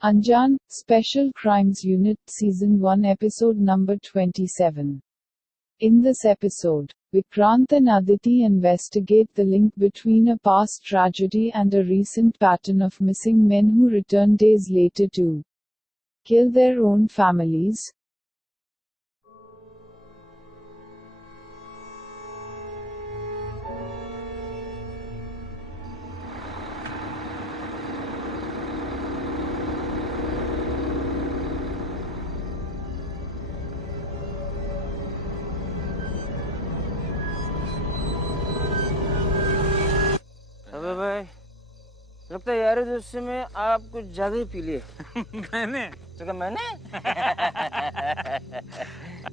Anjan, Special Crimes Unit, Season 1, Episode number 27. In this episode, Vikrant and Aditi investigate the link between a past tragedy and a recent pattern of missing men who return days later to kill their own families. अबे भाई, लगता है यार दोस्ती में आप कुछ ज्यादा ही पी लिए। मैंने तो क्या मैंने?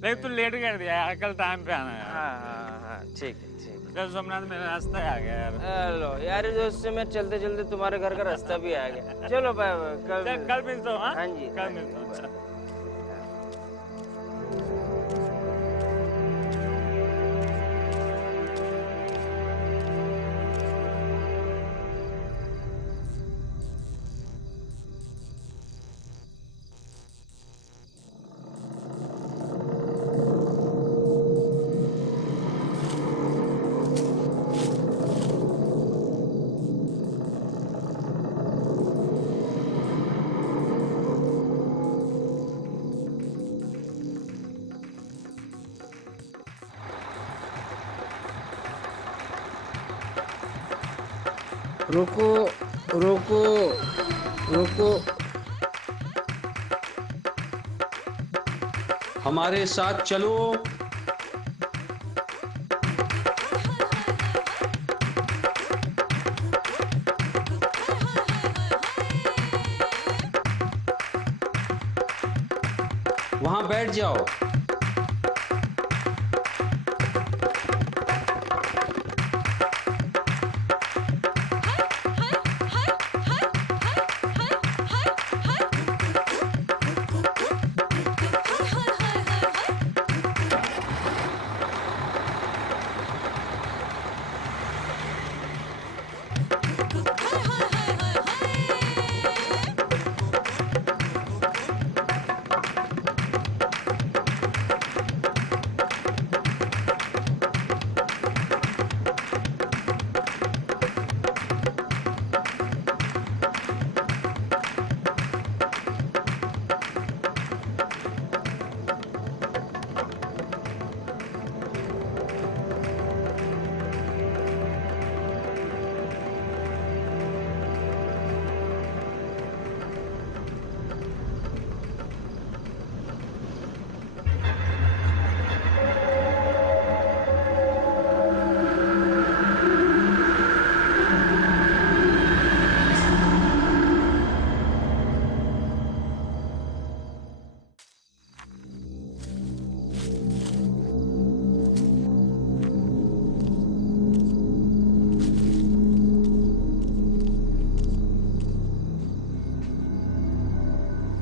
लेकिन तू लेट कर दिया यार, कल टाइम पे आना यार। हाँ, ठीक है। चल सोमनाथ, मेरा रास्ता आ गया यार। हेलो यार दोस्ती में चलते चलते तुम्हारे घर का रास्ता भी आ गया। चलो भाई कल मिलता हूँ। हाँ जी, कल मिलता हूँ। रुको रुको रुको, हमारे साथ चलो। वहां बैठ जाओ।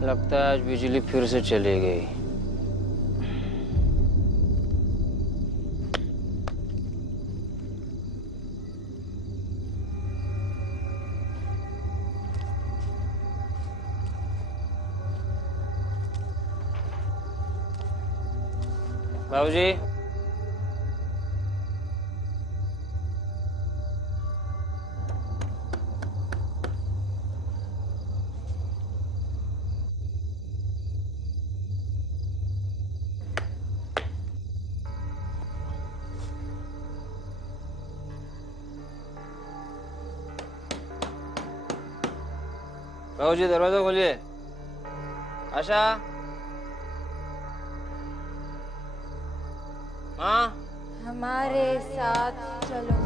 लगता है आज बिजली फिर से चली गई। बाबूजी, बाबूजी दरवाजा खोलिए। आशा, हाँ, हमारे साथ चलो।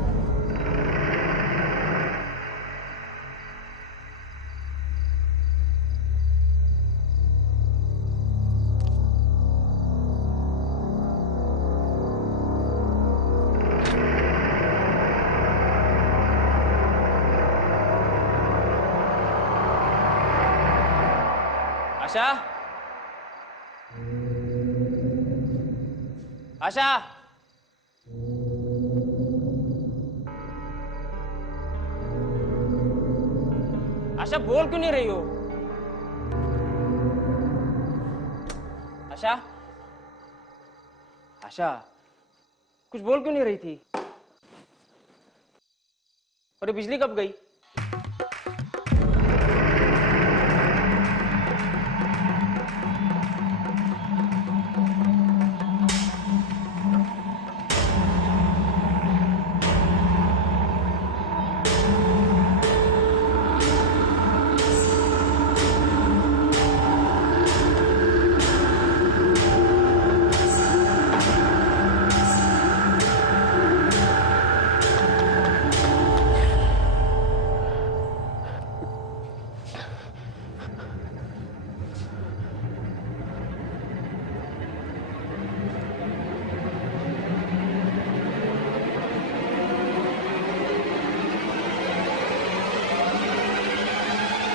आशा, आशा, आशा बोल क्यों नहीं रही हो? आशा, आशा, कुछ बोल क्यों नहीं रही थी? और ये बिजली कब गई?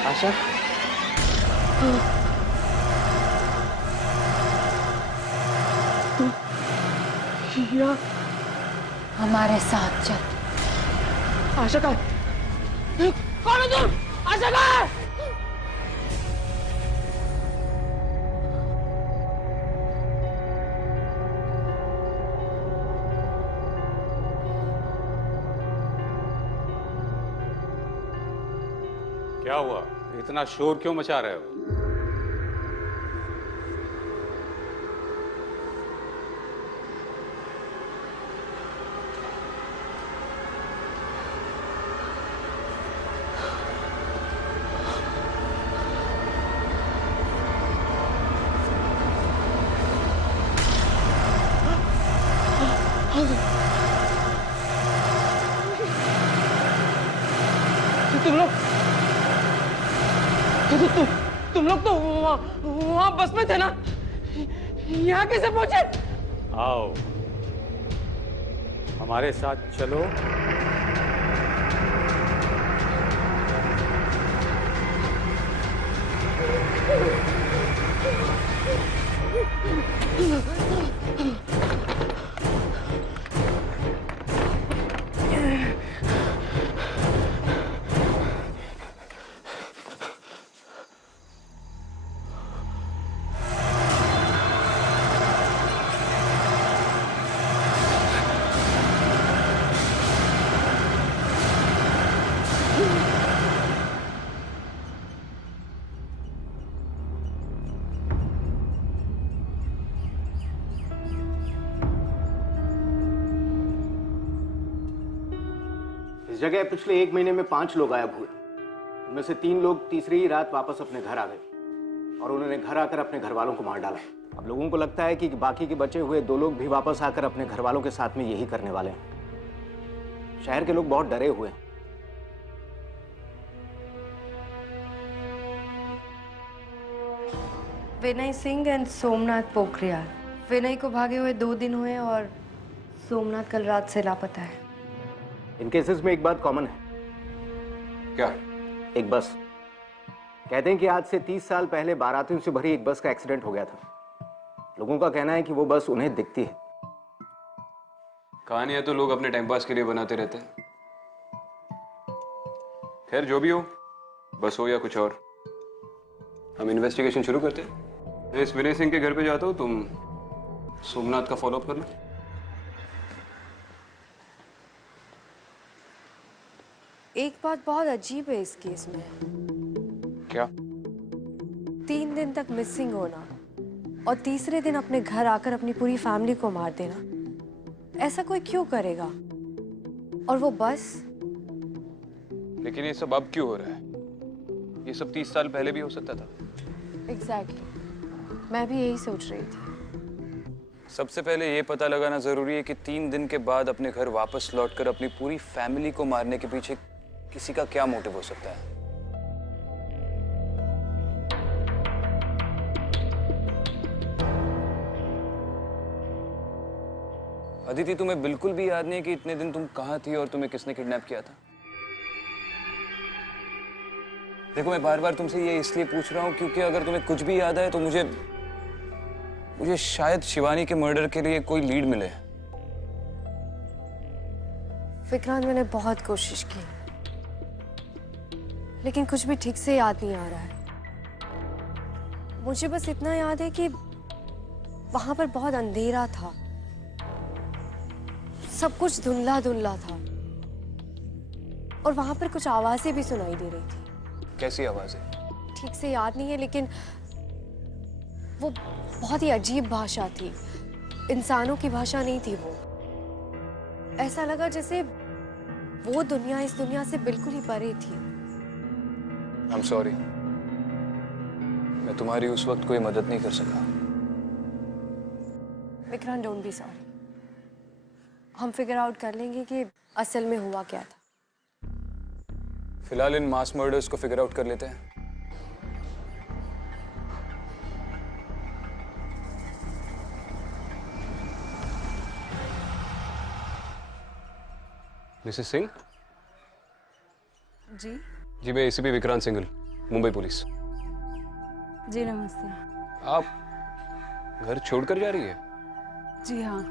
आशा, हमारे साथ चल। आशा का कौन है तुम? आशा का क्या हुआ? इतना शोर क्यों मचा रहे हो? तुम लोग तो वहाँ बस में थे ना? यहाँ कैसे पहुंचे? आओ, हमारे साथ चलो। इस जगह पिछले 1 महीने में 5 लोग गायब हुए। उनमें से 3 लोग तीसरी ही रात वापस अपने घर आ गए और उन्होंने घर आकर अपने घर वालों को मार डाला। अब लोगों को लगता है कि बाकी के बचे हुए 2 लोग भी वापस आकर अपने घर वालों के साथ में यही करने वाले हैं। शहर के लोग बहुत डरे हुए हैं। विनय सिंह एंड सोमनाथ पोखरियाल। विनय को भागे हुए 2 दिन हुए और सोमनाथ कल रात से लापता है। इन केसेस में एक बात कॉमन है। क्या? एक बस। कहते हैं कि आज से 30 साल पहले बारातियों से भरी एक बस का एक्सीडेंट हो गया था। लोगों का कहना है कि वो बस उन्हें दिखती है। कहानियां तो लोग अपने टाइम पास के लिए बनाते रहते हैं। खैर जो भी हो, बस हो या कुछ और, हम इन्वेस्टिगेशन शुरू करते हैं। मैं इस विनय सिंह के घर पे जाता हूँ, तुम सोमनाथ का फॉलोअप कर लो। एक बात बहुत अजीब है इस केस में। क्या? 3 दिन तक मिसिंग होना और तीसरे दिन अपने घर आकर अपनी पूरी फैमिली को मार देना, ऐसा कोई क्यों करेगा? और वो बस। लेकिन ये सब अब क्यों हो रहा है? ये सब 30 साल पहले भी हो सकता था। एग्जैक्टली, मैं भी यही सोच रही थी। सबसे पहले ये पता लगाना जरूरी है कि 3 दिन के बाद अपने घर वापस लौटकर अपनी पूरी फैमिली को मारने के पीछे किसी का क्या मोटिव हो सकता है। अदिति, तुम्हें बिल्कुल भी याद नहीं है कि इतने दिन तुम कहाँ थी और तुम्हें किसने किडनैप किया था? देखो, मैं बार बार तुमसे ये इसलिए पूछ रहा हूँ क्योंकि अगर तुम्हें कुछ भी याद आए तो मुझे शायद शिवानी के मर्डर के लिए कोई लीड मिले। विक्रांत, मैंने बहुत कोशिश की लेकिन कुछ भी ठीक से याद नहीं आ रहा है। मुझे बस इतना याद है कि वहां पर बहुत अंधेरा था, सब कुछ धुंधला धुंधला था और वहां पर कुछ आवाजें भी सुनाई दे रही थी। कैसी आवाजें? ठीक से याद नहीं है, लेकिन वो बहुत ही अजीब भाषा थी, इंसानों की भाषा नहीं थी वो। ऐसा लगा जैसे वो दुनिया इस दुनिया से बिल्कुल ही परे थी। I'm sorry, मैं तुम्हारी उस वक्त कोई मदद नहीं कर सका। Vikrant, don't be sorry. हम फिगर आउट कर लेंगे कि असल में हुआ क्या था। फिलहाल इन मास मर्डर्स को फिगर आउट कर लेते हैं। मिसेस सिंह? जी जी, मैं एसीपी विक्रांत सिंघल, मुंबई पुलिस। जी नमस्ते। आप घर छोड़कर जा रही है? जी हाँ,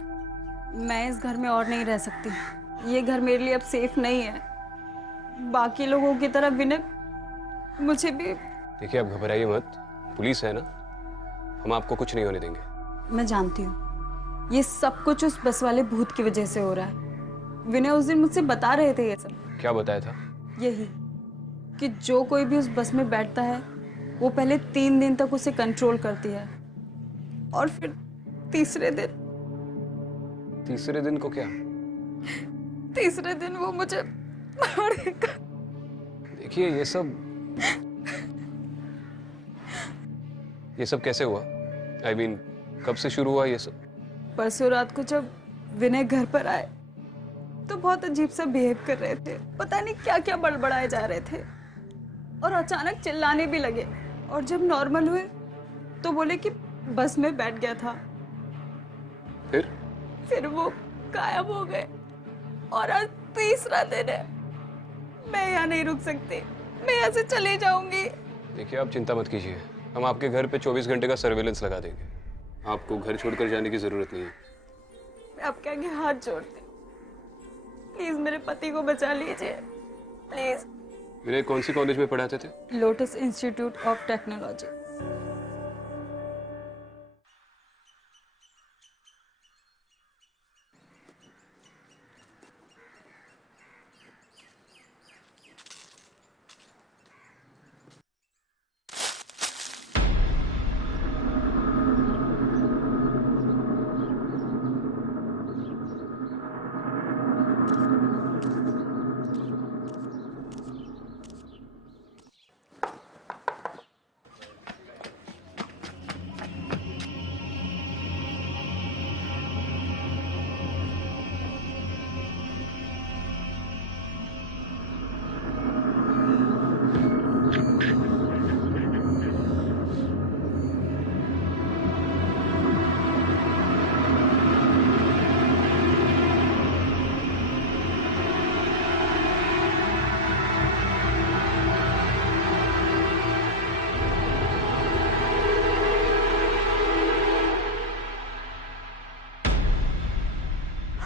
मैं इस घर में और नहीं रह सकती। ये घर मेरे लिए अब सेफ नहीं है। बाकी लोगों की तरह विनय मुझे भी। देखिए, आप घबराइए मत, पुलिस है ना, हम आपको कुछ नहीं होने देंगे। मैं जानती हूँ ये सब कुछ उस बस वाले भूत की वजह से हो रहा है। विनय उस दिन मुझसे बता रहे थे ये सब। क्या बताया था? यही कि जो कोई भी उस बस में बैठता है वो पहले 3 दिन तक उसे कंट्रोल करती है और फिर तीसरे दिन को क्या? तीसरे दिन वो मुझे मारेगा। देखिए, ये सब कैसे हुआ? I mean, कब से शुरू हुआ ये सब? परसों रात को जब विनय घर पर आए तो बहुत अजीब सा बिहेव कर रहे थे। पता नहीं क्या क्या बड़बड़ाए जा रहे थे और अचानक चिल्लाने भी लगे। और जब नॉर्मल हुए तो बोले कि बस में बैठ गया था। फिर वो गायब हो गए और आज तीसरा दिन है। मैं यहाँ नहीं रुक सकती, मैं यहाँ से चली जाऊंगी। देखिए, आप चिंता मत कीजिए, हम आपके घर पे 24 घंटे का सर्वेलेंस लगा देंगे। आपको घर छोड़कर जाने की जरूरत नहीं है। मैं आपके आगे हाथ जोड़ती हूँ, प्लीज मेरे पति को बचा लीजिए, प्लीज। विनय कौन सी कॉलेज में पढ़ाते थे? Lotus institute of technology.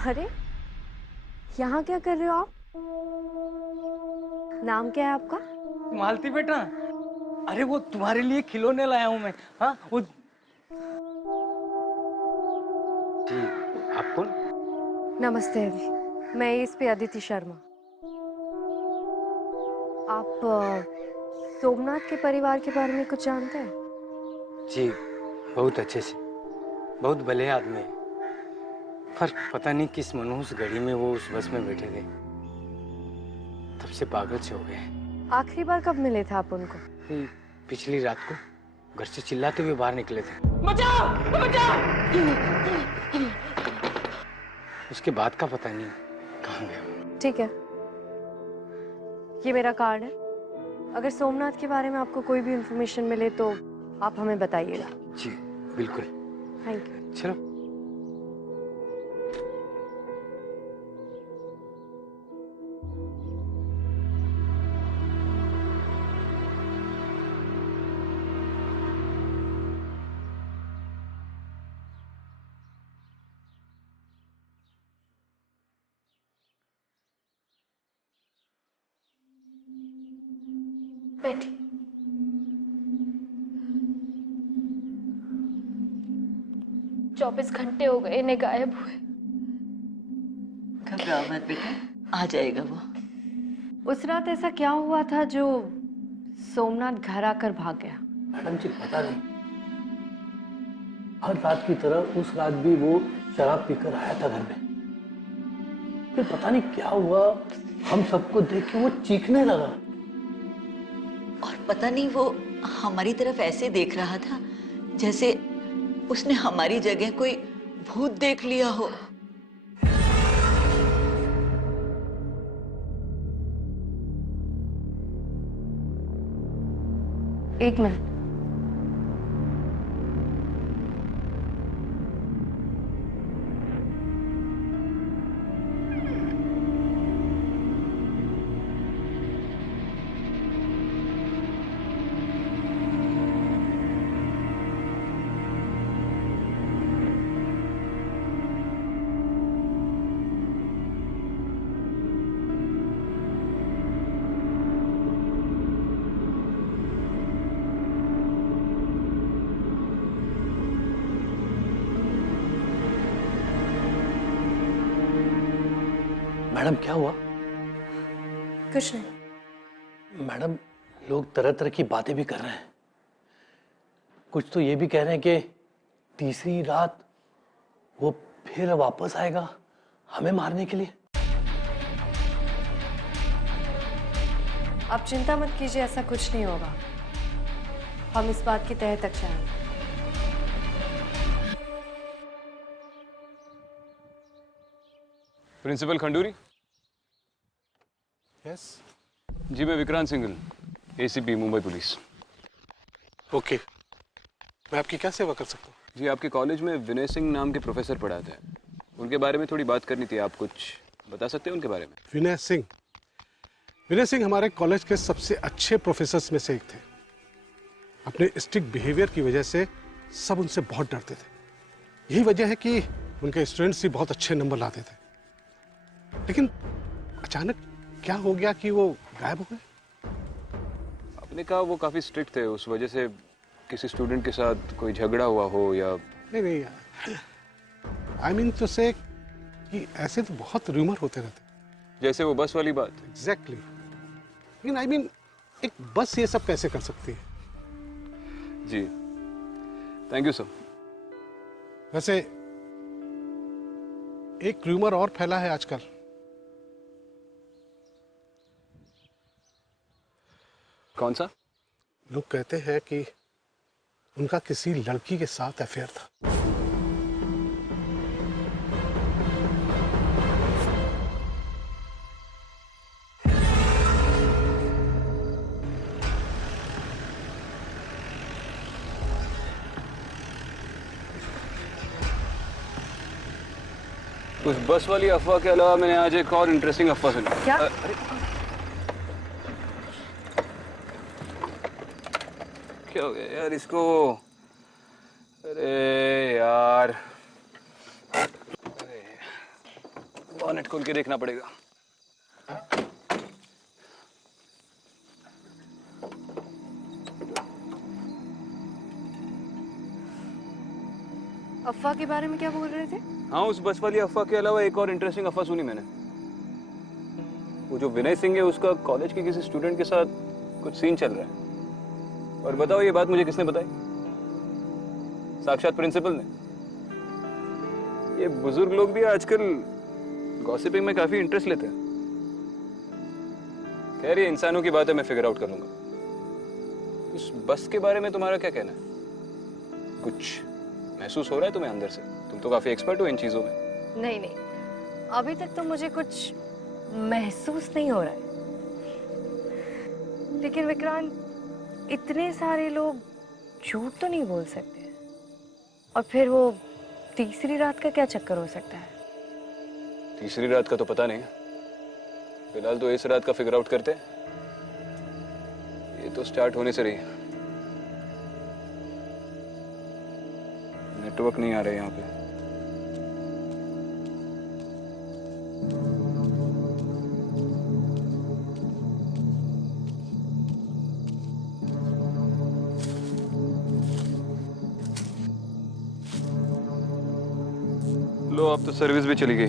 अरे, यहाँ क्या कर रहे हो आप? नाम क्या है आपका? मालती बेटा, अरे वो तुम्हारे लिए खिलौने लाया हूँ मैं। हाँ, वो जी, आप कौन? नमस्ते, मैं इस पे अदिति शर्मा। आप सोमनाथ के परिवार के बारे में कुछ जानते हैं? जी, बहुत अच्छे से, बहुत भले आदमी है। पर पता नहीं किस मनहूस घड़ी में वो उस बस में बैठे थे, तब से पागल से हो गए। आखिरी बार कब मिले थे आप उनको? पिछली रात को घर से चिल्लाते हुए बाहर निकले थे। बचाओ, बचाओ! उसके बाद का पता नहीं कहाँ गया। ठीक है, ये मेरा कार्ड है। अगर सोमनाथ के बारे में आपको कोई भी इंफॉर्मेशन मिले तो आप हमें बताइएगा। जी बिल्कुल। Thank you. चलो। बैठिए। 24 घंटे हो गए इन्हें गायब हुए। घबराओ मत बेटा, आ जाएगा वो। उस रात ऐसा क्या हुआ था जो सोमनाथ घर आकर भाग गया? मैडम जी पता नहीं, हर रात की तरह उस रात भी वो शराब पीकर आया था घर में। फिर पता नहीं क्या हुआ, हम सबको देख के वो चीखने लगा। और पता नहीं वो हमारी तरफ ऐसे देख रहा था जैसे उसने हमारी जगह कोई भूत देख लिया हो। एक मिनट। मैडम क्या हुआ? कुछ नहीं। मैडम लोग तरह तरह की बातें भी कर रहे हैं। कुछ तो ये भी कह रहे हैं कि तीसरी रात वो फिर वापस आएगा हमें मारने के लिए। आप चिंता मत कीजिए, ऐसा कुछ नहीं होगा। हम इस बात की तह तक जाएंगे। प्रिंसिपल खंडूरी। यस जी, मैं Vikrant Singhal, ACP Mumbai police. Okay, मैं आपकी क्या सेवा कर सकता हूँ? जी, आपके कॉलेज में विनय सिंह नाम के प्रोफेसर पढ़ाते हैं, उनके बारे में थोड़ी बात करनी थी। आप कुछ बता सकते हैं उनके बारे में? विनय सिंह? विनय सिंह हमारे कॉलेज के सबसे अच्छे प्रोफेसर्स में से एक थे। अपने स्ट्रिक्ट बिहेवियर की वजह से सब उनसे बहुत डरते थे। यही वजह है कि उनके स्टूडेंट्स भी बहुत अच्छे नंबर लाते थे। लेकिन अचानक क्या हो गया कि वो गायब हो गए? आपने कहा वो काफी स्ट्रिक्ट थे, उस वजह से किसी स्टूडेंट के साथ कोई झगड़ा हुआ हो या? नहीं, आई मीन तो से कि ऐसे तो बहुत रूमर होते रहते। जैसे वो बस वाली बात। एग्जैक्टली। लेकिन आई मीन एक बस ये सब कैसे कर सकती है? जी, थैंक यू सर। वैसे एक रूमर और फैला है आजकल। कौन सा? लोग कहते हैं कि उनका किसी लड़की के साथ अफेयर था। उस बस वाली अफवाह के अलावा मैंने आज एक और इंटरेस्टिंग अफवाह सुनी। क्या? क्या हो गया यार इसको? अरे यार, बॉनेट खोल के देखना पड़ेगा। अफवाह के बारे में क्या बोल रहे थे? हाँ, उस बस वाली अफवाह के अलावा एक और इंटरेस्टिंग अफवाह सुनी मैंने। वो जो विनय सिंह है, उसका कॉलेज के किसी स्टूडेंट के साथ कुछ सीन चल रहा है। और बताओ ये बात मुझे किसने बताई? साक्षात प्रिंसिपल ने। ये बुजुर्ग लोग भी आजकल गॉसिपिंग में काफी इंटरेस्ट लेते हैं। खैर, ये इंसानों की बात है, मैं फिगर आउट कर लूंगा। उस बस के बारे में तुम्हारा क्या कहना है? कुछ महसूस हो रहा है तुम्हें अंदर से? तुम तो काफी एक्सपर्ट हो इन चीजों में। नहीं नहीं, अभी तक तो मुझे कुछ महसूस नहीं हो रहा है। लेकिन विक्रांत, इतने सारे लोग झूठ तो नहीं बोल सकते। और फिर वो तीसरी रात का क्या चक्कर हो सकता है? तीसरी रात का तो पता नहीं, फिलहाल तो इस रात का फिगर आउट करते हैं। ये तो स्टार्ट होने से रही है। नेटवर्क नहीं आ रहा है यहाँ पे। लो अब तो सर्विस भी चली गई।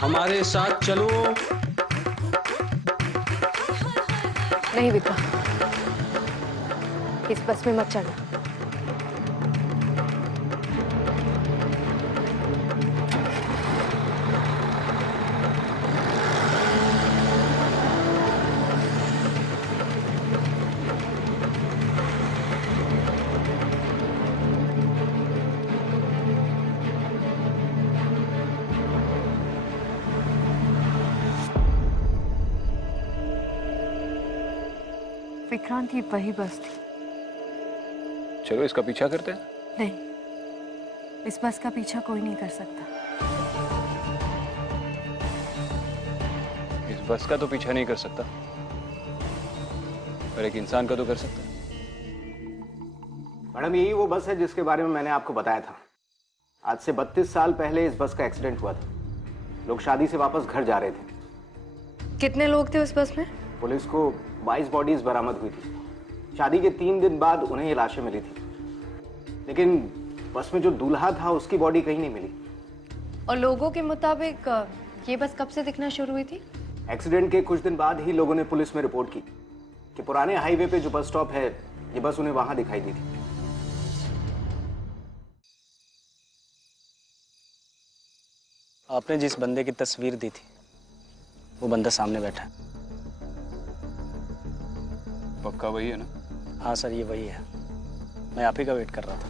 हमारे साथ चलो। नहीं विक्रम, इस बस में मत चढ़ना। विक्रांत, ये वही बस थी। चलो इसका पीछा करते हैं। नहीं, इस बस का पीछा कोई नहीं कर सकता। इस बस का तो पीछा नहीं कर सकता, पर एक इंसान का तो कर सकता है। मैडम, यही वो बस है जिसके बारे में मैंने आपको बताया था। आज से 32 साल पहले इस बस का एक्सीडेंट हुआ था। लोग शादी से वापस घर जा रहे थे। कितने लोग थे उस बस में? पुलिस को 22 बॉडीज बरामद हुई थी। शादी के 3 दिन बाद उन्हें ये लाशें मिली थी, लेकिन बस में जो दूल्हा था उसकी बॉडी कहीं नहीं मिली। और लोगों के मुताबिक ये बस कब से दिखना शुरू हुई थी? एक्सीडेंट के कुछ दिन बाद ही लोगों ने पुलिस में रिपोर्ट की कि पुराने हाईवे पे जो बस स्टॉप है, ये बस उन्हें वहां दिखाई दी थी। आपने जिस बंदे की तस्वीर दी थी, वो बंदा सामने बैठा है। पक्का वही है ना? हाँ सर, ये वही है। मैं आप ही का वेट कर रहा था।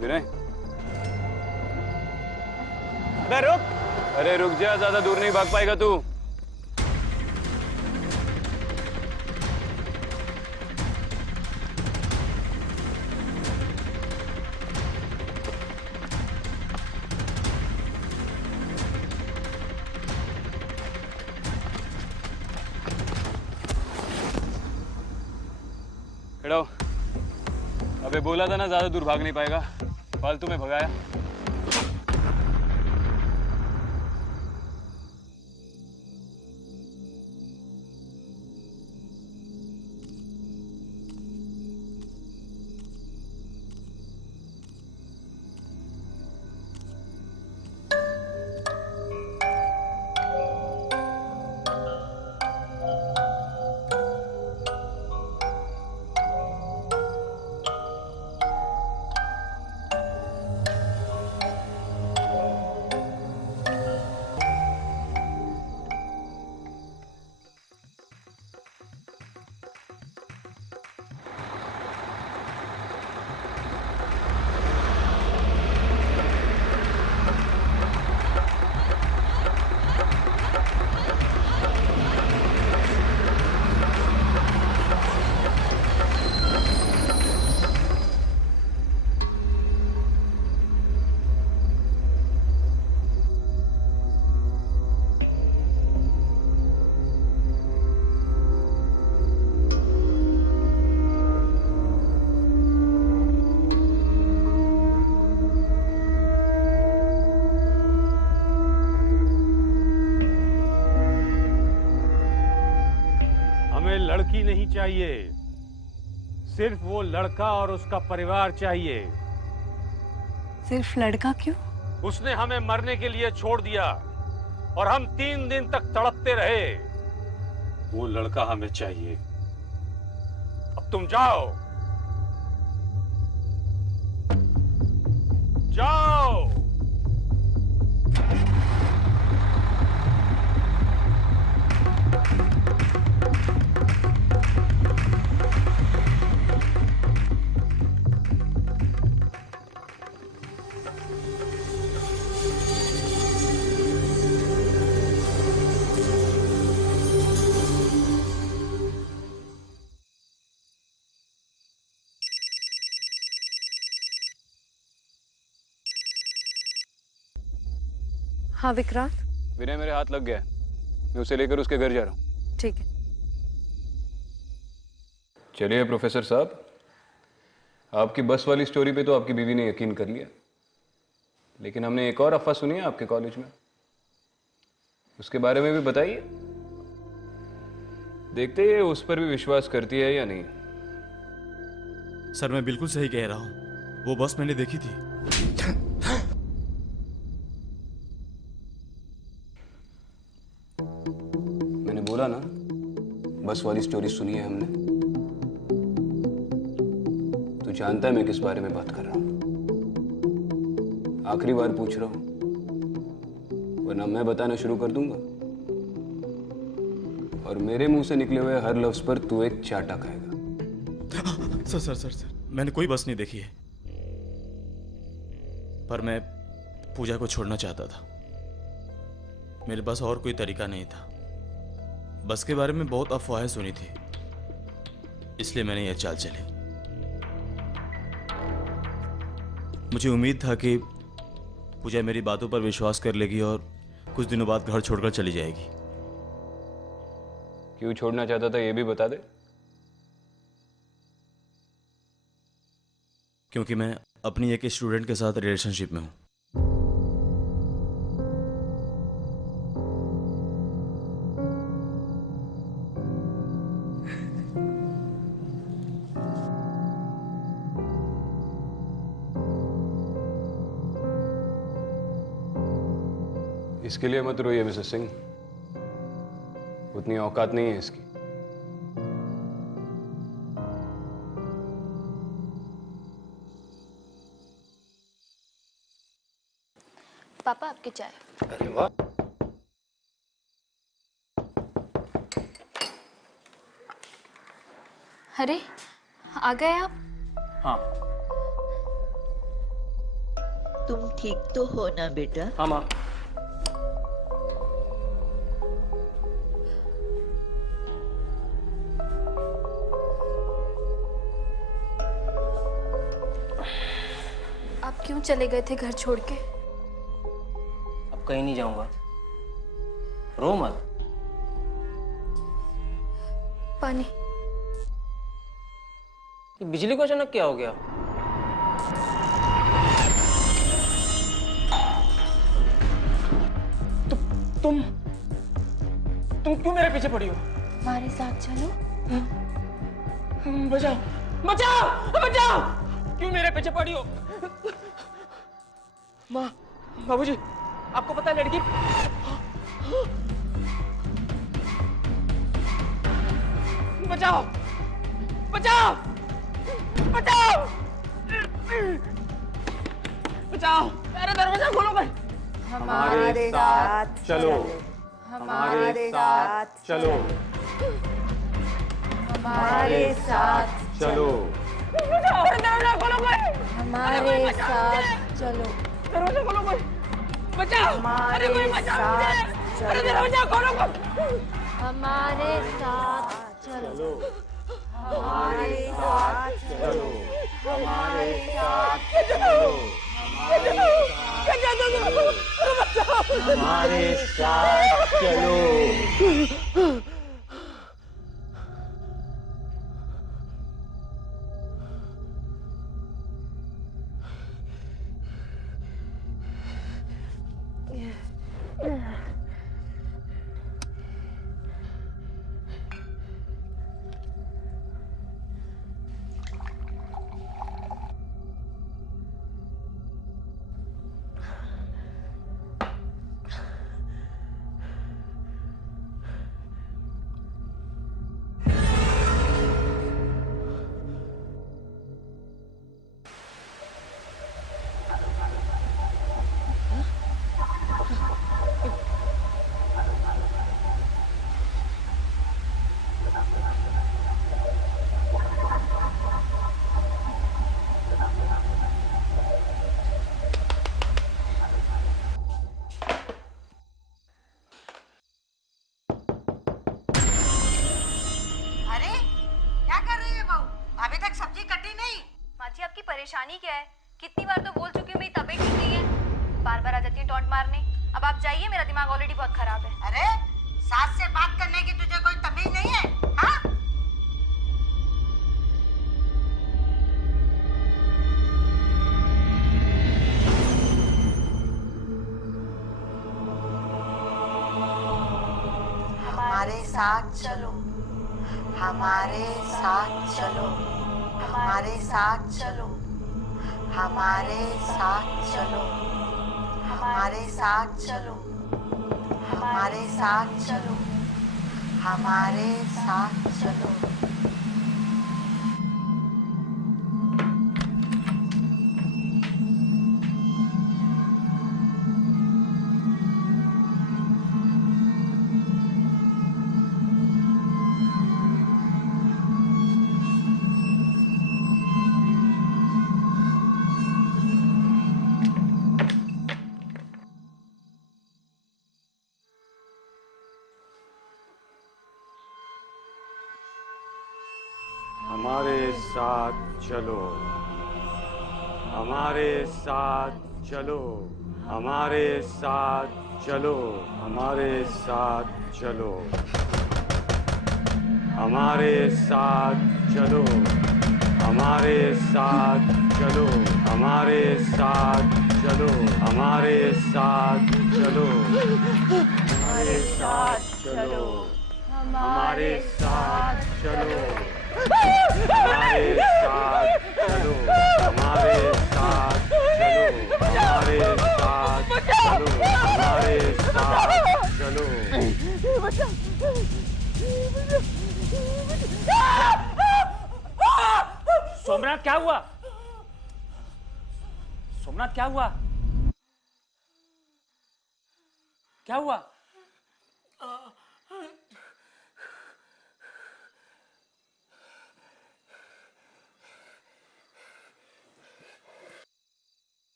विनय, अरे रुक! अरे रुक जा, ज्यादा दूर नहीं भाग पाएगा तू। खड़ा हो। अबे बोला था ना ज्यादा दूर भाग नहीं पाएगा, फालतू में भगाया। लड़की नहीं चाहिए, सिर्फ वो लड़का और उसका परिवार चाहिए। सिर्फ लड़का क्यों? उसने हमें मरने के लिए छोड़ दिया और हम 3 दिन तक तड़पते रहे। वो लड़का हमें चाहिए। अब तुम जाओ, जाओ। हाँ विक्रांत। विनय, मेरे हाथ लग गया है। मैं उसे लेकर उसके घर जा रहा हूँ। ठीक है। चलिए प्रोफेसर साहब, आपकी बस वाली स्टोरी पे तो आपकी बीवी ने यकीन कर लिया, लेकिन हमने एक और अफवाह सुनी है आपके कॉलेज में, उसके बारे में भी बताइए। देखते हैं उस पर भी विश्वास करती है या नहीं। सर मैं बिल्कुल सही कह रहा हूं, वो बस मैंने देखी थी। मैंने बोला ना, बस वाली स्टोरी सुनी है हमने। तू जानता है मैं किस बारे में बात कर रहा हूं। आखिरी बार पूछ रहा हूं, वरना मैं बताना शुरू कर दूंगा और मेरे मुंह से निकले हुए हर लफ्ज पर तू एक चाटा खाएगा। सर सर सर सर मैंने कोई बस नहीं देखी है, पर मैं पूजा को छोड़ना चाहता था। मेरे पास और कोई तरीका नहीं था। बस के बारे में बहुत अफवाहें सुनी थी, इसलिए मैंने यह चाल चली। मुझे उम्मीद था कि पूजा मेरी बातों पर विश्वास कर लेगी और कुछ दिनों बाद घर छोड़कर चली जाएगी। क्यों छोड़ना चाहता था ये भी बता दे। क्योंकि मैं अपनी एक स्टूडेंट के साथ रिलेशनशिप में हूं। इसके लिए मत रोइए मिसेस सिंह, उतनी औकात नहीं है इसकी। पापा आपकी चाय। अरे वाह, अरे आ गए आप? हाँ। तुम ठीक तो हो ना बेटा? हाँ माँ। आप क्यों चले गए थे घर छोड़ के? अब कहीं नहीं जाऊंगा, रो मत। पानी। ये बिजली को अचानक क्या हो गया? तुम क्यों मेरे पीछे पड़ी हो? हमारे साथ चलो। बचाओ बचाओ बचाओ! क्यों मेरे पीछे पड़ी हो? माँ, बाबूजी, आपको पता है लड़की? बचाओ बचाओ बचाओ बचाओ! अरे दरवाजा खोलो भाई। हमारे साथ चलो, हमारे साथ चलो, हमारे साथ चलो, दरवाजा खोलो भाई। हमारे साथ चलो, दरवाजा खोलो भाई। बचाओ! अरे कोई बचाओ मुझे! अरे दरवाजा खोलो भाई। हमारे साथ चलो, हमारे साथ चलो, हमारे साथ चलो, हमारे साथ चलो। परेशानी क्या है? कितनी बार तो बोल चुकी हूँ मेरी तबीयत ठीक नहीं है, बार बार आ जाती है टॉन्ट मारने। अब आप जाइए, मेरा दिमाग ऑलरेडी बहुत खराब है। अरे सास से बात करने की तुझे कोई तमीज नहीं है? हाँ? हमारे साथ चलो, हमारे साथ चलो, हमारे साथ चलो, हमारे साथ चलो, हमारे साथ चलो, हमारे साथ चलो, हमारे साथ चलो। हमारे साथ चलो, हमारे साथ चलो, हमारे साथ चलो, हमारे साथ चलो, हमारे साथ चलो, हमारे साथ चलो, हमारे साथ चलो, हमारे साथ चलो, हमारे साथ चलो, हमारे साथ चलो, हमारे साथ चलो, हमारे साथ चलो, हमारे साथ चलो, हमारे साथ चलो। सोमनाथ क्या हुआ? सोमनाथ क्या हुआ? क्या हुआ?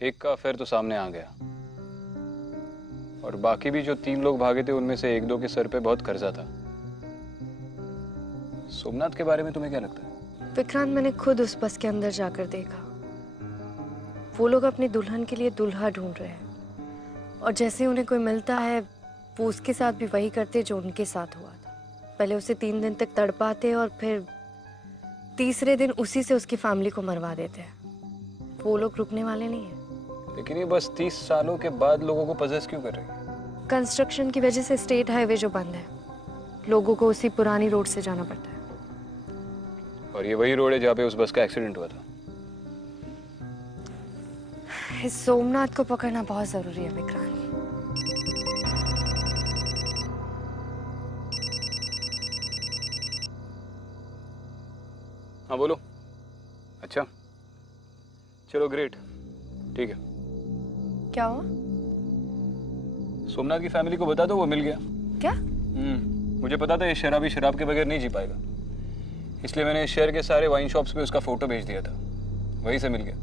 एक का अफेयर तो सामने आ गया, और बाकी भी जो 3 लोग भागे थे उनमें से 1-2 के सर पे बहुत कर्जा था। सोमनाथ के बारे में तुम्हें क्या लगता है? विक्रांत, मैंने खुद उस बस के अंदर जाकर देखा। वो लोग अपनी दुल्हन के लिए दूल्हा ढूंढ रहे हैं, और जैसे उन्हें कोई मिलता है वो उसके साथ भी वही करते जो उनके साथ हुआ था। पहले उसे 3 दिन तक तड़पाते और फिर तीसरे दिन उसी से उसकी फैमिली को मरवा देते हैं। वो लोग रुकने वाले नहीं हैं। लेकिन ये बस 30 सालों के बाद लोगों को पजेस क्यों कर रही है? कंस्ट्रक्शन की वजह से स्टेट हाईवे जो बंद है, लोगों को उसी पुरानी रोड से जाना पड़ता है। और ये वही रोड है जहाँ पे उस बस का एक्सीडेंट हुआ था। इस सोमनाथ को पकड़ना बहुत जरूरी है विक्रांत। हाँ बोलो। अच्छा चलो ग्रेट, ठीक है। क्या हुआ? सोमनाथ की फैमिली को बता दो, वो मिल गया। क्या? मुझे पता था ये शराबी शराब के बगैर नहीं जी पाएगा, इसलिए मैंने शहर के सारे वाइन शॉप्स पे उसका फोटो भेज दिया था, वहीं से मिल गया।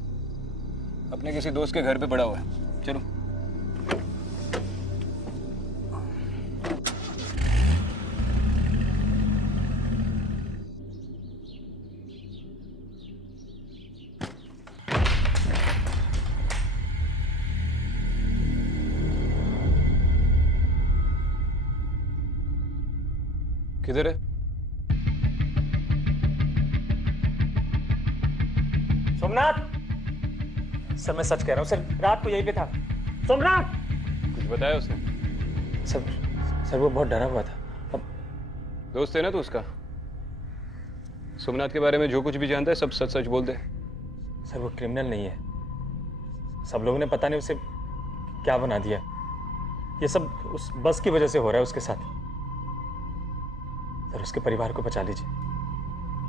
अपने किसी दोस्त के घर पे पड़ा हुआ है। चलो। किधर है? सोमनाथ, सर मैं सच कह रहा हूँ सर, रात को यहीं पे था। सोमनाथ! कुछ बताया उसने? सर वो बहुत डरा हुआ था। अब दोस्त है ना तू उसका? सोमनाथ के बारे में जो कुछ भी जानता है सब सच सच बोल दे। सर वो क्रिमिनल नहीं है, सब लोगों ने पता नहीं उसे क्या बना दिया। ये सब उस बस की वजह से हो रहा है उसके साथ। सर उसके परिवार को बचा लीजिए,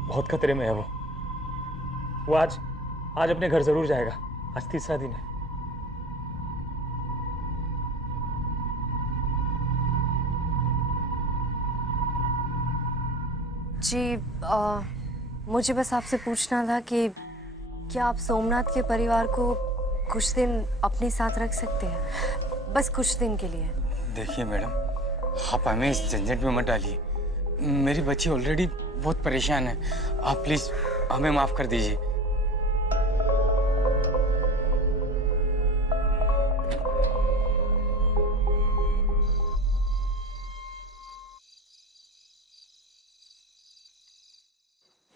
बहुत खतरे में है वो आज अपने घर जरूर जाएगा। आज तीसरा दिन है। जी मुझे बस आपसे पूछना था कि क्या आप सोमनाथ के परिवार को कुछ दिन अपने साथ रख सकते हैं, बस कुछ दिन के लिए? देखिए मैडम, आप हमें इस झंझट में मत डालिए। मेरी बच्ची ऑलरेडी बहुत परेशान है। आप प्लीज हमें माफ कर दीजिए।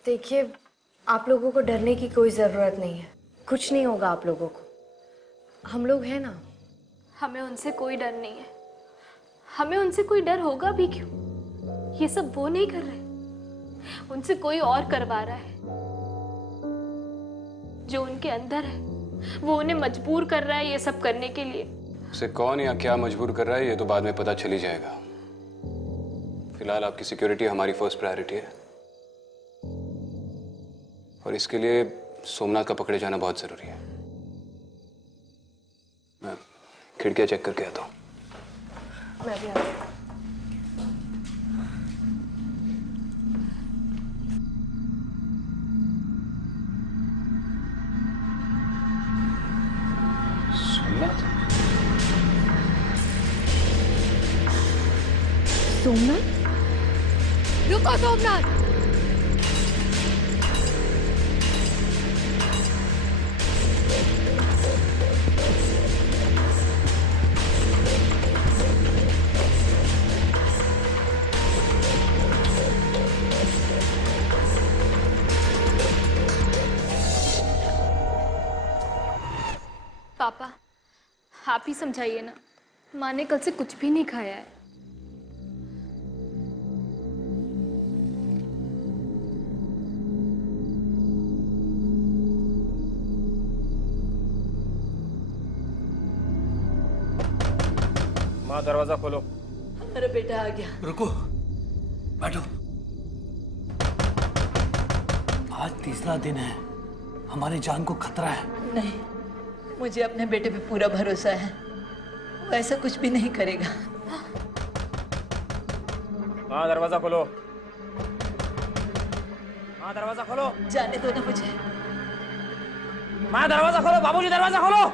देखिए आप लोगों को डरने की कोई ज़रूरत नहीं है, कुछ नहीं होगा आप लोगों को। हम लोग हैं ना। हमें उनसे कोई डर नहीं है। हमें उनसे कोई डर होगा भी क्यों? ये सब वो नहीं कर रहे, उनसे कोई और करवा रहा है। जो उनके अंदर है वो उन्हें मजबूर कर रहा है ये सब करने के लिए। उसे कौन या क्या मजबूर कर रहा है ये तो बाद में पता चल ही जाएगा। फिलहाल आपकी सिक्योरिटी हमारी फर्स्ट प्रायोरिटी है और इसके लिए सोमनाथ का पकड़े जाना बहुत जरूरी है। मैं खिड़कियां चेक करके आता हूँ। मैं भी आ रही हूँ। सोमनाथ, रुको सोमनाथ। पापा, आप ही समझाइए ना, माँ ने कल से कुछ भी नहीं खाया है। माँ दरवाजा खोलो। मेरा बेटा आ गया। रुको, बैठो। आज तीसरा दिन है, हमारी जान को खतरा है। नहीं, मुझे अपने बेटे पे पूरा भरोसा है, वो ऐसा कुछ भी नहीं करेगा। माँ दरवाजा खोलो। माँ दरवाजा खोलो। जाने दो ना मुझे। माँ दरवाजा खोलो। बाबूजी दरवाजा खोलो।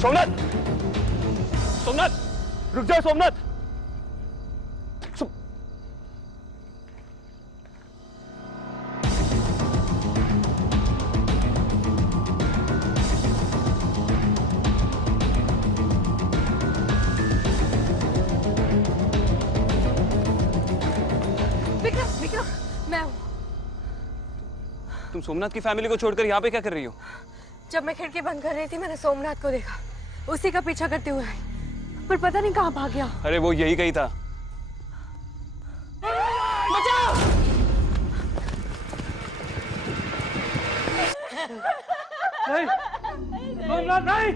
सोमनाथ, सोमनाथ, रुक जाओ सोमनाथ। विक्रम, विक्रम, मैं हूँ। तुम सोमनाथ की फैमिली को छोड़कर यहाँ पे क्या कर रही हो? जब मैं खिड़की बंद कर रही थी मैंने सोमनाथ को देखा, उसी का पीछा करते हुए, पर पता नहीं कहाँ भाग गया। अरे वो यही कहीं था। बचाओ! नहीं, सोमनाथ नहीं।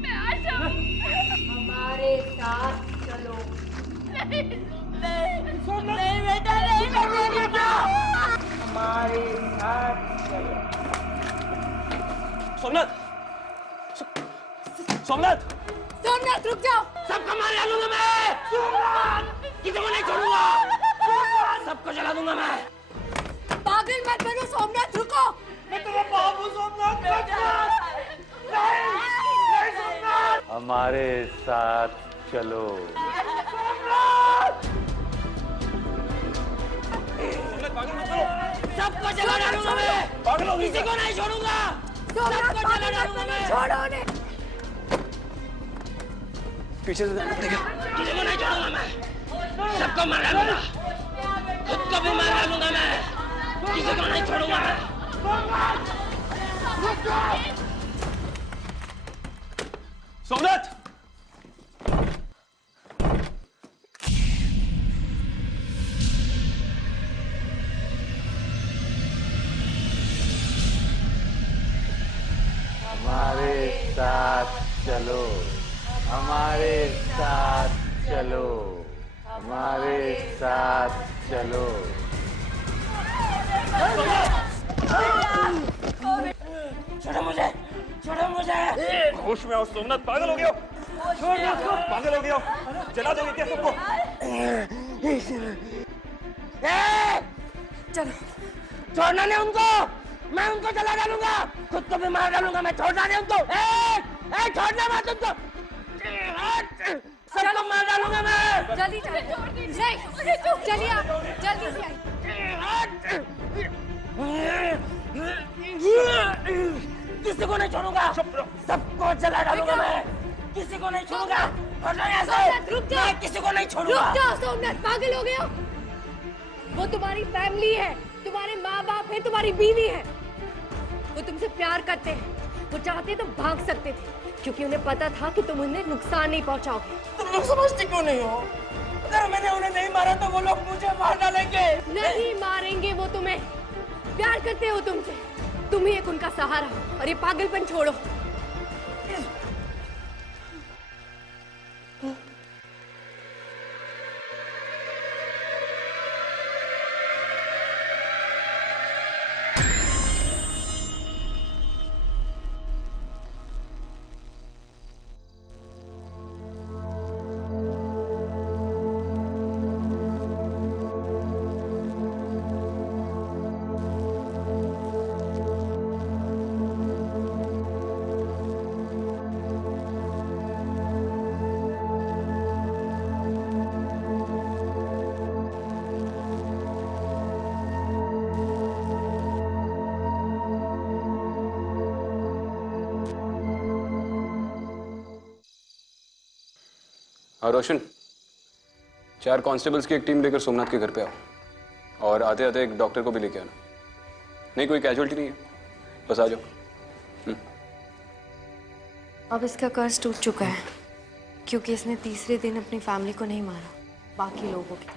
मैं आ जाऊँ। हमारे साथ चलो। नहीं, नहीं बेटा, नहीं बेटा। हमारे साथ चलो। सोमनाथ, सोमनाथ, सोमनाथ रुक जाओ। सबको मार डालूंगा मैं। सोमनाथ, किसी को नहीं छोड़ूंगा। सबको जला दूंगा मैं। पागल मत बनो सोमनाथ, रुको। मैं तेरा बाप हूँ सोमनाथ। नहीं सोमनाथ। हमारे साथ चलो। सबको जला डालूंगा मैं। किसी को नहीं छोड़ूंगा। सबको जला डालूंगा मैं। छोड़ो उन्हें। पीछे से किसी को नहीं छोड़ूंगा मैं। सबको मार डालूंगा। खुद को भी मार डालूंगा मैं। किसी को नहीं छोड़ूंगा मैं। सोमनाथ, हमारे साथ चलो, हमारे साथ चलो, हमारे साथ चलो। छोड़ो मुझे। छोड़ो मुझे। होश में आओ सोमनाथ, पागल हो गया हो? छोड़ दो उसको। पागल हो गया हो? जला दोगे क्या सबको? चलो छोड़ना नहीं उनको, मैं उनको जला डालूंगा, खुद को भी मार डालूंगा, मैं छोड़ना नहीं उनको। छोड़ना मत उनको, सबको मार डालूंगा मैं। जल्दी चलिए आप जल्दी से किसी को नहीं छोड़ूंगा, सबको जला डालूंगा मैं, किसी को नहीं छोड़ूंगा। रुक जाओ, मैं किसी को नहीं छोड़ूंगा। रुक जाओ सोमनाथ, पागल हो गए हो? वो तुम्हारी फैमिली है, तुम्हारे माँ बाप है, तुम्हारी बीवी है। वो तुमसे प्यार करते हैं, वो चाहते तो भाग सकते थे क्योंकि उन्हें पता था कि तुम उन्हें नुकसान नहीं पहुंचाओगे। तुम लोग समझते क्यों नहीं हो? अगर मैंने उन्हें नहीं मारा तो वो लोग मुझे मार डालेंगे। नहीं मारेंगे वो तुम्हें, प्यार करते हो तुमसे, तुम ही एक उनका सहारा हो और ये पागलपन छोड़ो। हाँ रोशन, 4 कांस्टेबल्स की एक टीम लेकर सोमनाथ के घर पे आओ और आते आते एक डॉक्टर को भी लेके आना। नहीं कोई कैजुअल्टी नहीं है, बस आ जाओ। अब इसका कर्ज टूट चुका है क्योंकि इसने तीसरे दिन अपनी फैमिली को नहीं मारा, बाकी लोगों की।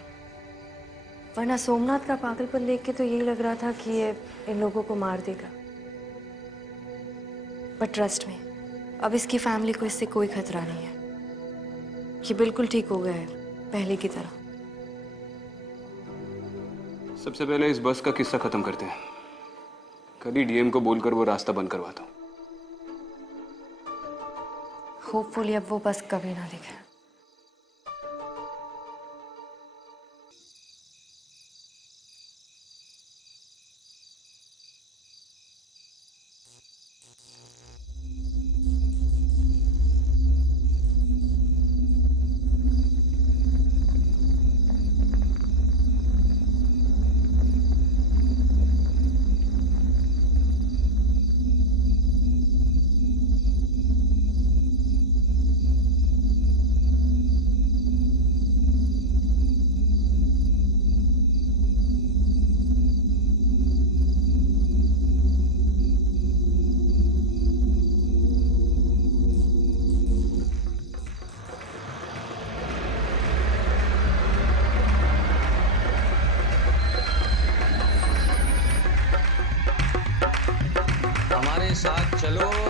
वरना सोमनाथ का पागलपन देख के तो यही लग रहा था कि ये इन लोगों को मार देगा। बट ट्रस्ट में, अब इसकी फैमिली को इससे कोई खतरा नहीं है। ये बिल्कुल ठीक हो गया है, पहले की तरह। सबसे पहले इस बस का किस्सा खत्म करते हैं। कल ही डीएम को बोलकर वो रास्ता बंद करवाता हूँ। होपफुली अब वो बस कभी ना दिखे। साथ चलो